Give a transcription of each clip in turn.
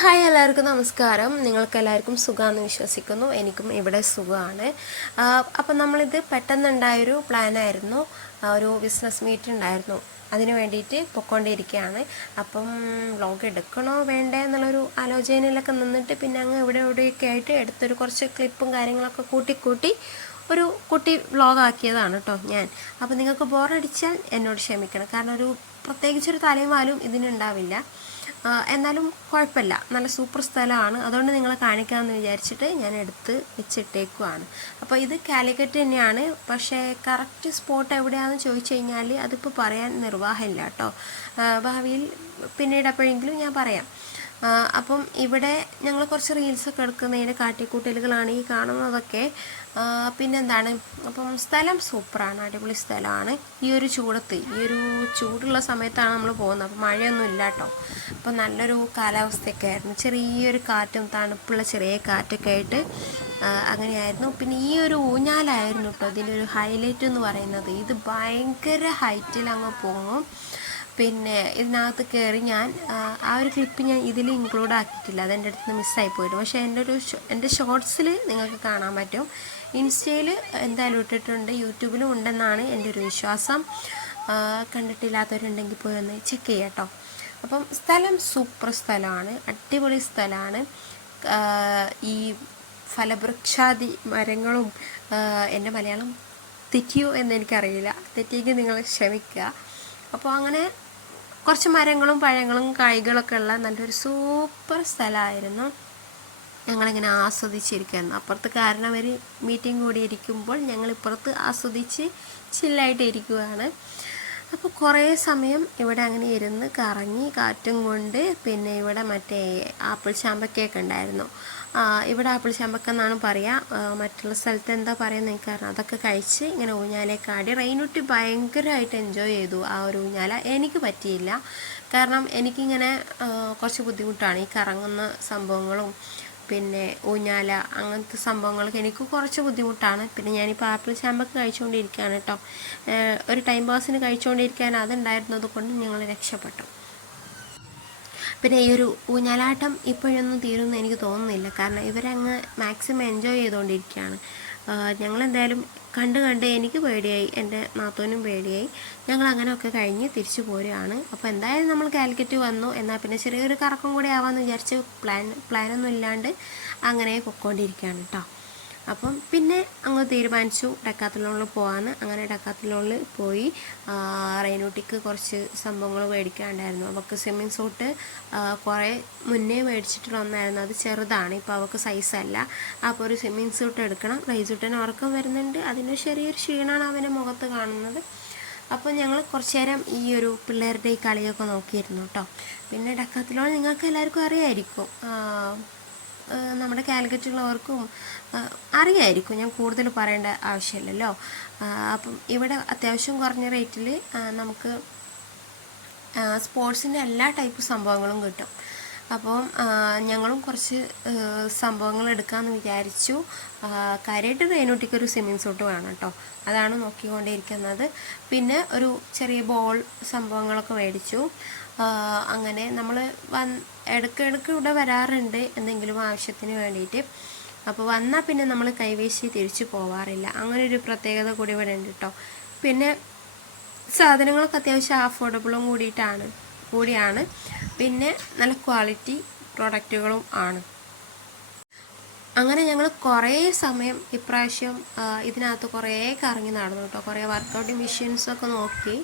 Hi എല്ലാവർക്കും നമസ്കാരം. നിങ്ങൾക്ക് എല്ലാവർക്കും സുഖമാണെന്ന് വിശ്വസിക്കുന്നു. എനിക്കും ഇവിടെ സുഖമാണ്. അപ്പം നമ്മളിത് പെട്ടെന്നുണ്ടായൊരു പ്ലാനായിരുന്നു. ഒരു ബിസിനസ് മീറ്റ് ഉണ്ടായിരുന്നു അതിന് വേണ്ടിയിട്ട് പൊയ്ക്കൊണ്ടിരിക്കുകയാണ് അപ്പം വ്ളോഗ് എടുക്കണോ വേണ്ടേ എന്നുള്ളൊരു ആലോചനയിലൊക്കെ നിന്നിട്ട് പിന്നെ അങ്ങ് ഇവിടെ ഇവിടെയൊക്കെ ആയിട്ട് എടുത്തൊരു കുറച്ച് ക്ലിപ്പും കാര്യങ്ങളൊക്കെ കൂട്ടി കൂട്ടി ഒരു കുട്ടി വ്ളോഗ് ആക്കിയതാണ് കേട്ടോ ഞാൻ. അപ്പോൾ നിങ്ങൾക്ക് ബോറടിച്ചാൽ എന്നോട് ക്ഷമിക്കണം. കാരണം ഒരു പ്രത്യേകിച്ചൊരു തലയും വാലും ഇതിനുണ്ടാവില്ല. എന്നാലും കുഴപ്പമില്ല. നല്ല സൂപ്പർ സ്ഥലമാണ്. അതുകൊണ്ട് നിങ്ങളെ കാണിക്കാമെന്ന് വിചാരിച്ചിട്ട് ഞാൻ എടുത്ത് വെച്ചിട്ടേക്കുവാണ്. അപ്പോൾ ഇത് കാലിക്കറ്റ് തന്നെയാണ്. പക്ഷേ കറക്റ്റ് സ്പോട്ട് എവിടെയാണെന്ന് ചോദിച്ചു കഴിഞ്ഞാൽ അതിപ്പോൾ പറയാൻ നിർവാഹമില്ല കേട്ടോ. ഭാവിയിൽ പിന്നീട് എപ്പോഴെങ്കിലും ഞാൻ പറയാം. അപ്പം ഇവിടെ ഞങ്ങൾ കുറച്ച് റീൽസൊക്കെ എടുക്കുന്നതിന് കാട്ടിക്കൂട്ടലുകളാണ് ഈ കാണുന്നതൊക്കെ. പിന്നെന്താണ്? അപ്പം സ്ഥലം സൂപ്പറാണ് അടിപൊളി സ്ഥലമാണ്. ഈ ഒരു ചൂടത്ത് ഈ ഒരു ചൂടുള്ള സമയത്താണ് നമ്മൾ പോകുന്നത്. അപ്പം മഴയൊന്നും ഇല്ല കേട്ടോ അപ്പം നല്ലൊരു കാലാവസ്ഥയൊക്കെ ആയിരുന്നു. ചെറിയൊരു കാറ്റും തണുപ്പുള്ള ചെറിയ കാറ്റൊക്കെ ആയിട്ട് അങ്ങനെയായിരുന്നു. പിന്നെ ഈ ഒരു ഊഞ്ഞാലായിരുന്നു കേട്ടോ ഇതിന്റെ ഒരു ഹൈലൈറ്റ് എന്ന് പറയുന്നത്. ഇത് ഭയങ്കര ഹൈറ്റിൽ അങ്ങ് പോകും. പിന്നെ ഇതിനകത്ത് കയറി ഞാൻ ആ ഒരു ക്ലിപ്പ് ഞാൻ ഇതിൽ ഇൻക്ലൂഡ് ആക്കിയിട്ടില്ല. അതെന്റെ അടുത്ത് നിന്ന് മിസ്സായി പോയിട്ട് പക്ഷേ എന്റെ ഒരു എന്റെ ഷോർട്സിൽ നിങ്ങൾക്ക് കാണാൻ പറ്റും. ഇൻസ്റ്റയിൽ എന്തായാലും ഇട്ടിട്ടുണ്ട് യൂട്യൂബിലും ഉണ്ടെന്നാണ് എന്റെ ഒരു വിശ്വാസം. കണ്ടിട്ടില്ലാത്തവരുണ്ടെങ്കിൽ പോയി ഒന്ന് ചെക്ക് ചെയ്യാം കേട്ടോ അപ്പം സ്ഥലം സൂപ്പർ സ്ഥലമാണ് അടിപൊളി സ്ഥലമാണ്. ഈ ഫലവൃക്ഷാദി മരങ്ങളും എന്റെ മലയാളം തെറ്റിയോ എന്ന് എനിക്കറിയില്ല. തെറ്റിയെങ്കിൽ നിങ്ങൾ ക്ഷമിക്കുക. അപ്പോൾ അങ്ങനെ കുറച്ച് മരങ്ങളും പഴങ്ങളും കായ്കളൊക്കെ ഉള്ള നല്ലൊരു സൂപ്പർ സ്ഥലമായിരുന്നു. ഞങ്ങളിങ്ങനെ ആസ്വദിച്ചിരിക്കുന്നു അപ്പുറത്ത് കാരണം അവർ മീറ്റിംഗ് കൂടി ഇരിക്കുമ്പോൾ ഞങ്ങൾ ഇപ്പുറത്ത് ആസ്വദിച്ച് ചില്ലായിട്ട് ഇരിക്കുകയാണ് അപ്പോൾ കുറേ സമയം ഇവിടെ അങ്ങനെ ഇരുന്ന് കറങ്ങി കാറ്റും കൊണ്ട് പിന്നെ ഇവിടെ മറ്റേ ആപ്പിൾ ചാമ്പക്കയൊക്കെ ഉണ്ടായിരുന്നു. ഇവിടെ ആപ്പിൾ ചമ്പക്കെന്നാണ് പറയുക മറ്റുള്ള സ്ഥലത്ത് എന്താ പറയുക എനിക്ക് കാരണം അതൊക്കെ കഴിച്ച് ഇങ്ങനെ ഊഞ്ഞാലേക്ക് ആടി റെയിനുട്ടി ഭയങ്കരമായിട്ട് എൻജോയ് ചെയ്തു ആ ഒരു ഊഞ്ഞാല. എനിക്ക് പറ്റിയില്ല. കാരണം എനിക്കിങ്ങനെ കുറച്ച് ബുദ്ധിമുട്ടാണ്. ഈ കറങ്ങുന്ന സംഭവങ്ങളും പിന്നെ ഊഞ്ഞാല അങ്ങനത്തെ സംഭവങ്ങൾക്ക് എനിക്ക് കുറച്ച് ബുദ്ധിമുട്ടാണ്. പിന്നെ ഞാനിപ്പോൾ ആപ്പിൾ ചാമ്പൊക്കെ കഴിച്ചുകൊണ്ടിരിക്കുകയാണ് കേട്ടോ ഒരു ടൈം പാസിന് കഴിച്ചുകൊണ്ടിരിക്കാൻ അതുണ്ടായിരുന്നത് കൊണ്ട് ഞങ്ങൾ രക്ഷപ്പെട്ടു. പിന്നെ ഈ ഒരു ഊഞ്ഞാലാട്ടം ഇപ്പോഴൊന്നും തീരുമെന്ന് എനിക്ക് തോന്നുന്നില്ല. കാരണം ഇവരങ്ങ് മാക്സിമം എൻജോയ് ചെയ്തുകൊണ്ടിരിക്കുകയാണ്. ഞങ്ങളെന്തായാലും കണ്ട് കണ്ട് എനിക്ക് പേടിയായി എന്റെ നാത്തോനും പേടിയായി. ഞങ്ങൾ അങ്ങനെയൊക്കെ കഴിഞ്ഞ് തിരിച്ചു പോരുകയാണ്. അപ്പോൾ എന്തായാലും നമ്മൾ കാലിക്കറ്റ് വന്നു. എന്നാൽ പിന്നെ ചെറിയൊരു കറക്കം കൂടി ആവാമെന്ന് വിചാരിച്ച് പ്ലാൻ പ്ലാനൊന്നും ഇല്ലാണ്ട് അങ്ങനെ പൊക്കോണ്ടിരിക്കുകയാണ് കേട്ടോ അപ്പം പിന്നെ അങ്ങ് തീരുമാനിച്ചു. ഡക്കാത്തലോണിൽ പോകാമെന്ന് അങ്ങനെ ഡക്കാത്തലോണിൽ പോയി റെയിനൂട്ടിക്ക് കുറച്ച് സംഭവങ്ങൾ മേടിക്കാണ്ടായിരുന്നു. അവൾക്ക് സ്വിമ്മിങ് സൂട്ട് കുറേ മുന്നേ മേടിച്ചിട്ടുള്ള ഒന്നായിരുന്നു. അത് ചെറുതാണ്. ഇപ്പോൾ അവൾക്ക് സൈസല്ല അപ്പോൾ ഒരു സ്വിമ്മിങ് സൂട്ട് എടുക്കണം. റൈസൂട്ടിന് ഉറക്കം വരുന്നുണ്ട്. അതിന്റെ ചെറിയൊരു ക്ഷീണമാണ് അവന്റെ മുഖത്ത് കാണുന്നത്. അപ്പോൾ ഞങ്ങൾ കുറച്ച് നേരം ഈ ഒരു പിള്ളേരുടെ ഈ കളിയൊക്കെ നോക്കിയിരുന്നു കേട്ടോ. പിന്നെ ഡക്കാത്തിലോൺ നിങ്ങൾക്ക് എല്ലാവർക്കും അറിയായിരിക്കും. നമ്മുടെ കാലിക്കറ്റുള്ളവർക്കും അറിയായിരിക്കും ഞാൻ കൂടുതൽ പറയേണ്ട ആവശ്യമില്ലല്ലോ. അപ്പം ഇവിടെ അത്യാവശ്യം കുറഞ്ഞ റേറ്റിൽ നമുക്ക് സ്പോർട്സിന്റെ എല്ലാ ടൈപ്പ് സംഭവങ്ങളും കിട്ടും. അപ്പം ഞങ്ങളും കുറച്ച് സംഭവങ്ങൾ എടുക്കാമെന്ന് വിചാരിച്ചു. കാര്യമായിട്ട് റേനൂട്ടിക്ക് ഒരു സ്വിമ്മിങ് സൂട്ട് വേണം കേട്ടോ അതാണ് നോക്കിക്കൊണ്ടിരിക്കുന്നത്. പിന്നെ ഒരു ചെറിയ ബോൾ സംഭവങ്ങളൊക്കെ മേടിച്ചു. അങ്ങനെ നമ്മൾ വൻ ഇടയ്ക്കിടയ്ക്ക് ഇവിടെ വരാറുണ്ട് എന്തെങ്കിലും ആവശ്യത്തിന് വേണ്ടിയിട്ട്. അപ്പോൾ വന്നാൽ പിന്നെ നമ്മൾ കൈവീശി തിരിച്ചു പോവാറില്ല. അങ്ങനെ ഒരു പ്രത്യേകത കൂടി ഇവിടെ ഉണ്ട് കേട്ടോ പിന്നെ സാധനങ്ങളൊക്കെ അത്യാവശ്യം അഫോർഡബിളും കൂടിയിട്ടാണ്. കൂടിയാണ്. പിന്നെ നല്ല ക്വാളിറ്റി പ്രൊഡക്റ്റുകളും ആണ്. അങ്ങനെ ഞങ്ങൾ കുറേ സമയം ഇപ്രാവശ്യം ഇതിനകത്ത് കുറേ കറങ്ങി നടന്നു കേട്ടോ കുറേ വർക്കൗട്ട് മെഷീൻസൊക്കെ നോക്കി.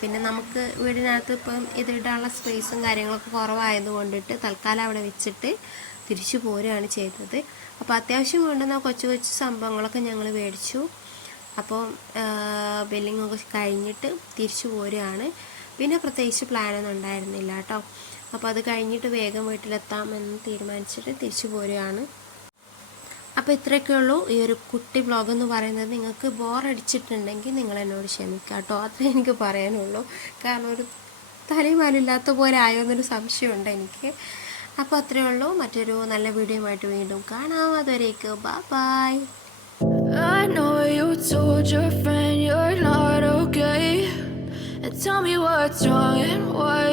പിന്നെ നമുക്ക് വീടിനകത്ത് ഇപ്പം ഇതിടാനുള്ള സ്പേസും കാര്യങ്ങളൊക്കെ കുറവായത് കൊണ്ടിട്ട് തൽക്കാലം അവിടെ വെച്ചിട്ട് തിരിച്ചു പോരുകയാണ് ചെയ്തത്. അപ്പോൾ അത്യാവശ്യം വേണ്ടുന്ന കൊച്ചു കൊച്ചു സംഭവങ്ങളൊക്കെ ഞങ്ങൾ മേടിച്ചു. അപ്പോൾ ബില്ലിങ്ങൊക്കെ കഴിഞ്ഞിട്ട് തിരിച്ചു പോരുകയാണ്. പിന്നെ പ്രത്യേകിച്ച് പ്ലാനൊന്നും ഉണ്ടായിരുന്നില്ല കേട്ടോ. അപ്പോൾ അത് കഴിഞ്ഞിട്ട് വേഗം വീട്ടിലെത്താമെന്ന് തീരുമാനിച്ചിട്ട് തിരിച്ചു പോരുകയാണ്. അപ്പോൾ ഇത്രയൊക്കെ ഉള്ളൂ. ഈ ഒരു കുട്ടി വ്ളോഗ് എന്ന് പറയുന്നത് നിങ്ങൾക്ക് ബോറടിച്ചിട്ടുണ്ടെങ്കിൽ നിങ്ങൾ എന്നോട് ക്ഷമിക്കുക കേട്ടോ. അത്രേ എനിക്ക് പറയാനുള്ളൂ. കാരണം ഒരു തലയും പോലെ ആയോ എന്നൊരു സംശയമുണ്ട് എനിക്ക്. അപ്പോൾ അത്രയേ ഉള്ളൂ. മറ്റൊരു നല്ല വീഡിയോയുമായിട്ട് വീണ്ടും കാണാം. അതുവരേക്ക്. Bye I know you told your friend you're not tell me what's wrong and why